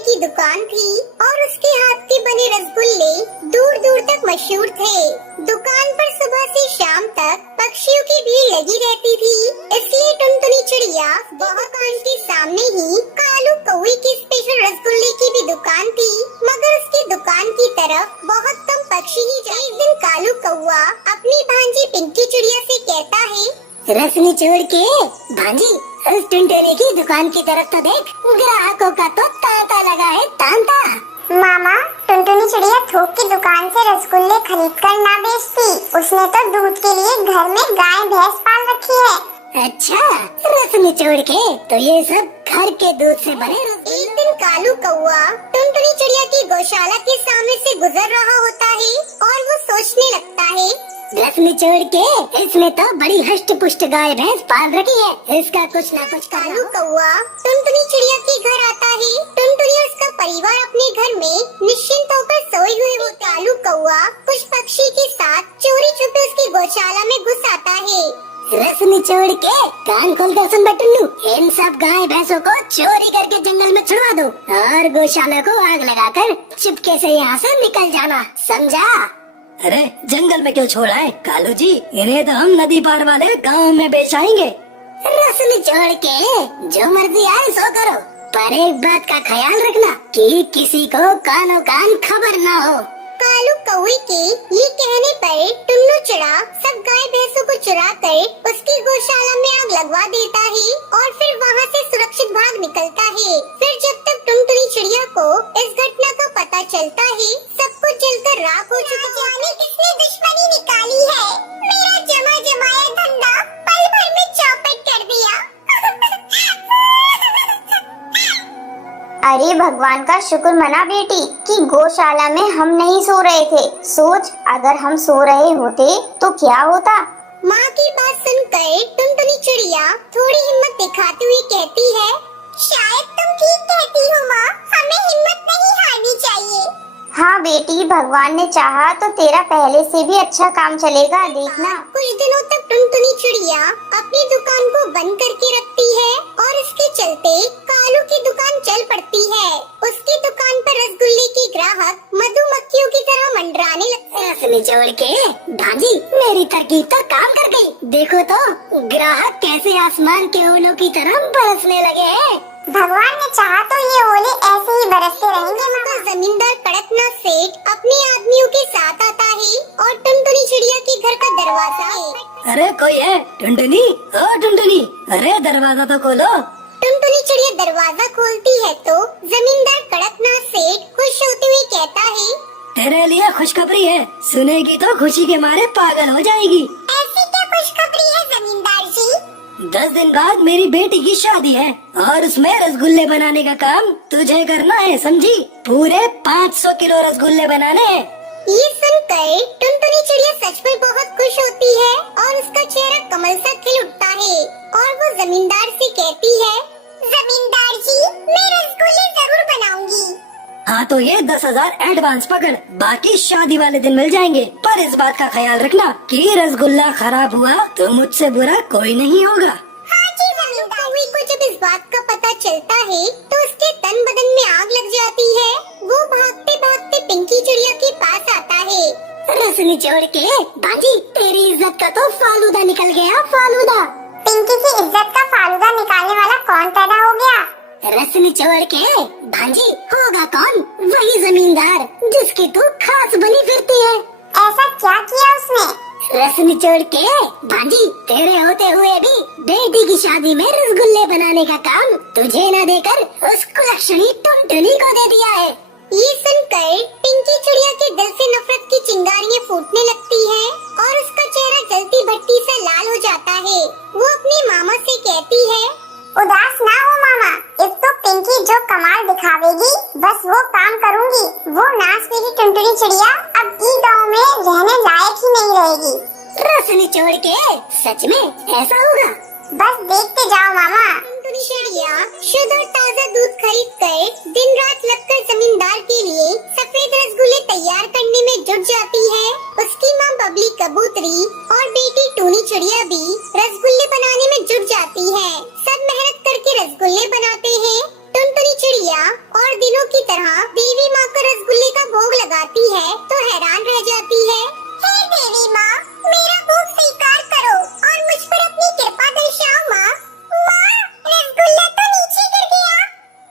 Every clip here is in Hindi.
की दुकान थी और उसके हाथ के बने रसगुल्ले दूर दूर तक मशहूर थे। दुकान पर सुबह से शाम तक पक्षियों की भीड़ लगी रहती थी, इसलिए टुनटुनी चिड़िया दुकान के सामने ही कालू कौवे की स्पेशल रसगुल्ले की भी दुकान थी, मगर उसकी दुकान की तरफ बहुत कम पक्षी ही जाते। एक दिन कालू कौवा अपनी भांजी पिंकी चिड़िया से कहता है, रस निचोड़ के भांजी उस टुनटुनी की दुकान की तरफ तो देख, ग्राहकों का तो तांता लगा है तांता। मामा, टुनटुनी चिड़िया थोक की दुकान से रसगुल्ले खरीद कर ना बेचती, उसने तो दूध के लिए घर में गाय भैंस पाल रखी है। अच्छा, रस निचोड़ के तो ये सब घर के दूध से बने रसगुल्ले। एक दिन कालू कौवा टुनटुनी चिड़िया की गौशाला के सामने से गुजर रहा होता है और वो सोचने लगता है, रस निचोड़ के इसमें तो बड़ी हष्ट पुष्ट गाय भैंस पाल रखी है, इसका कुछ ना कुछ कालू कौवा टुनटुनी चिड़िया के घर आता है। टुनटुनी और उसका परिवार अपने घर में निश्चिंत होकर सोए हुए होते। कालू कौवा कुछ पक्षी के साथ चोरी छुपे उसकी गौशाला में घुस आता है। रस निचोड़ के कान खोल कर सुन टुन्नू, इन सब गाय भैंसों को चोरी करके जंगल में छुड़वा दो और गौशाला को आग लगाकर चुपके से यहाँ से निकल जाना, समझा? अरे जंगल में क्यों छोड़ा है कालू जी, इन्हें तो हम नदी पार वाले गांव में बेच आएंगे। रस निचोड़ के जो मर्जी आए सो करो, पर एक बात का ख्याल रखना कि किसी को कानो कान खबर ना हो। कालू कौवे के ये कहने पर टुन्नू चिड़ा सब गाय भैंसों को चुरा कर उसकी गौशाला में आग लगवा देता है और फिर वहाँ से सुरक्षित भाग निकलता है। फिर जब तक टुनटुनी चिड़िया को इस घटना का पता चलता है, सब कुछ जलकर राख हो चुका। जाने किसने दुश्मनी निकाली है, मेरा जमा जमाया धंधा पल भर में चौपट कर दिया। अरे भगवान का शुक्र मना बेटी कि गौशाला में हम नहीं सो रहे थे। सोच, अगर हम सो रहे होते तो क्या होता। माँ की बात सुनकर टुनटुनी चिड़िया थोड़ी हिम्मत दिखाते हुए कहती है, शायद तुम ठीक कहती हो माँ, हमें हिम्मत नहीं हारनी चाहिए। हाँ बेटी, भगवान ने चाहा तो तेरा पहले से भी अच्छा काम चलेगा, देखना। कुछ दिनों तक टुनटुनी चिड़िया अपनी दुकान को बंद करके रखती है और इसके चलते कालू की दुकान चल पड़ती है। उसकी दुकान पर रसगुल्ले की ग्राहक मधुमक्खियों की तरह मंडराने लगते हैं। रस निचोड़ के भांजी मेरी तरकीब तो काम कर गई, देखो तो ग्राहक कैसे आसमान के ओलों की तरह बरसने लगे हैं। भगवान ने चाहा तो ये ओले ऐसे ही बरसते रहेंगे। तो जमींदार कड़कनाथ सेठ अपने आदमियों के साथ आता है और टुनटुनी चिड़िया के घर का दरवाजा है। अरे कोई है टुनटुनी, ओ टुनटुनी, अरे दरवाजा तो खोलो। टुनटुनी चिड़िया दरवाजा खोलती है तो जमींदार कड़कनाथ सेठ खुश होते हुए कहता है, तेरे लिए खुशखबरी है, सुनेगी तो खुशी के मारे पागल हो जाएगी। ऐसी क्या खुशखबरी है जमींदार जी? 10 दिन बाद मेरी बेटी की शादी है और उसमें रसगुल्ले बनाने का काम तुझे करना है, समझी? पूरे 500 किलो रसगुल्ले बनाने हैं। ये सुनकर टुनटुनी चिड़िया सच में बहुत खुश होती है और उसका चेहरा कमल सा खिल उठता है और वो जमींदार से कहती है, जमींदार जी, मैं रसगुल्ले जरूर बनाऊंगी। हाँ तो ये 10,000 एडवांस पकड़, बाकी शादी वाले दिन मिल जाएंगे। पर इस बात का ख्याल रखना कि रसगुल्ला खराब हुआ तो मुझसे बुरा कोई नहीं होगा। हाँ जी जमींदार। कौवे को जब इस बात का पता चलता है तो उसके तन बदन में आग लग जाती है। वो भागते भागते पिंकी चिड़िया के पास आता है। रस निचोड़ के भांजी तेरी इज्जत का तो फालूदा निकल गया, फालूदा। पिंकी की इज्जत का फालूदा निकालने वाला कौन पैदा हो गया? रस निचोड़ के भांजी होगा कौन? वही जमींदार जिसकी तू खास बनी फिरती है। ऐसा क्या किया उसने? रस निचोड़ के भांजी तेरे होते हुए भी बेटी की शादी में रसगुल्ले बनाने का काम तुझे न देकर उस कुलक्षणी टुनटुनी को दे दिया है। ये सुनकर पिंकी चिड़िया के दिल से नफरत की चिंगारियां फूटने लगती हैं और उसका चेहरा जलती भट्टी सा लाल हो जाता है। वो अपनी मामा से कहती है, उदास ना हो मामा, एक तो पिंकी जो कमाल दिखावेगी बस वो काम करूंगी। वो नाच रही टुनटुनी चिड़िया अब इस गाँव में रहने लायक ही नहीं रहेगी। रस निचोड़ के सच में ऐसा होगा? बस देखते जाओ मामा। टुनटुनी चिड़िया शुद्ध और ताज़ा दूध खरीद कर दिन रात लगकर जमींदार के लिए सफेद रसगुल्ले तैयार करने में जुट जाती है। उसकी माँ बबली कबूतरी और बेटी टूनी चिड़िया भी रसगुल्ले बनाने में जुट जाती है। सब मेहनत करके रसगुल्ले बनाते हैं। टुनटुनी चिड़िया और दिनों की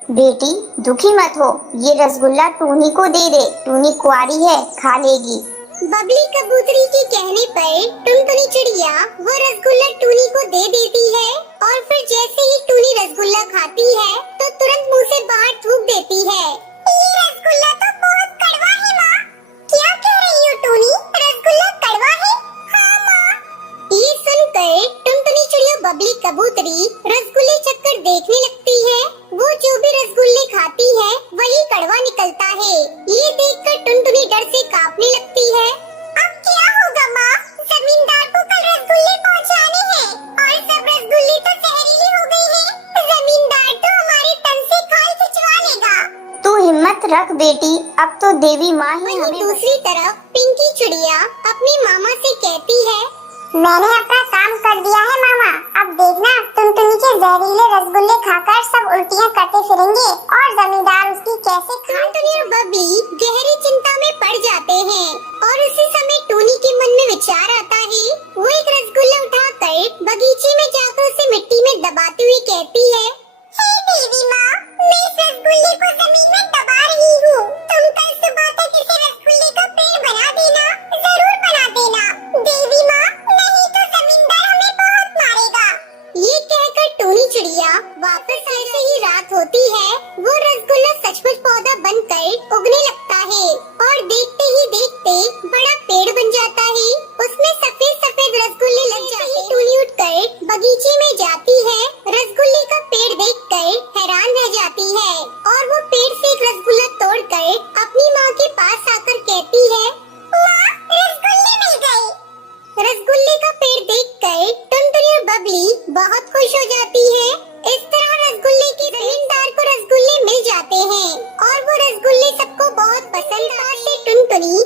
बेटी दुखी मत हो, ये रसगुल्ला टूनी को दे दे, टूनी कुंवारी है, खा लेगी। बबली कबूतरी के कहने पर टुनटुनी चिड़िया वो रसगुल्ला टूनी को दे देती है और फिर जैसे ही टूनी रसगुल्ला खाती है तो तुरंत मुंह से बाहर थूक देती है। ये रसगुल्ला तो बहुत कड़वा है माँ। क्या कह रही हो टूनी, रसगुल्ला कड़वा है? हाँ माँ। ये सुनकर टुनटुनी चिड़िया बबली कबूतरी रसगुल्ले चक्कर देखने लगती है। वो जो भी रसगुल्ले खाती है वही कड़वा निकलता है। ये देखकर टुनटुनी डर से कांपने लगती है। अब क्या होगा माँ? जमींदार को कल रसगुल्ले पहुँचाने हैं और सब रसगुल्ले तो जहरीले हो गए हैं। जमींदार तो हमारे तन से खाल खिंचवा लेगा। तू हिम्मत रख बेटी, अब तो देवी माँ ही वहीं हमें दूसरी तरफ पिंकी चिड़िया अपनी मामा से कहती है, मैंने अपना काम कर दिया है मामा। अब देखना टुनटुनी के जहरीले रसगुल्ले खाकर सब उल्टियाँ करते फिरेंगे और जमींदार उसकी कैसे टुनटुनी और बबली गहरी चिंता में पड़ जाते हैं और उसी समय टूनी के मन में विचार आता है। वो एक रसगुल्ला उठाकर बगीचे में जाकर उसे मिट्टी में दबाते हुए कहती है, हे देवी माँ, मैं इस रसगुल्ले को जमीन में दबा रही हूँ। तुम कल सुबह तक इसे रसगुल्ले का पेड़ बना देना, जरूर बना देना देवी माँ, नहीं तो जमींदार हमें बहुत मारेगा। ये कहकर टूनी चिड़िया वापस जैसे ही रात होती है वो रसगुल्ला सचमुच पौधा बनकर उगने लगता है और देखते ही देखते बड़ा पेड़ बन जाता है। उसमें सफेद सफेद रसगुल्ले लग जाते हैं। टूनी उठकर बगीचे में जाती है, रसगुल्ले का पेड़ देखकर हैरान रह जाती है और वो पेड़ से एक रसगुल्ला तोड़कर अपनी माँ के पास आकर कहती है, माँ, रसगुल्ले मिल गए। रसगुल्ले का पेड़ देखकर टुनटुनी और बबली बहुत खुश हो जाती है। इस तरह रसगुल्ले के जमींदार को रसगुल्ले मिल जाते हैं और वो रसगुल्ले सबको बहुत पसंद आते। टुनटुनी